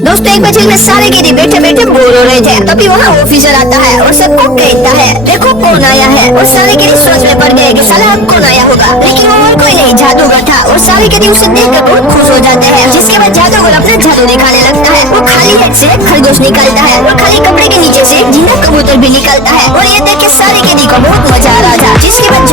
दोस्तों एक बार जेल में सारे कैदी बैठे बैठे बोर हो रहे थे, तभी वहाँ ऑफिसर आता है और सबको कहता है देखो कौन आया है। और सारे कैदी सोच में पड़ गए कि साला अब कौन आया होगा, लेकिन वो और कोई नहीं जादूगर था। और सारे कैदी उसे देखकर बहुत खुश हो जाते हैं। जिसके बाद जादूगर अपना जादू दिखाने लगता है। वो खाली हाथ से खरगोश निकालता है और खाली कपड़े के नीचे से जिंदा कबूतर भी निकालता है। और ये देख के सारे कैदी को बहुत मजा आ रहा था। जिसके बाद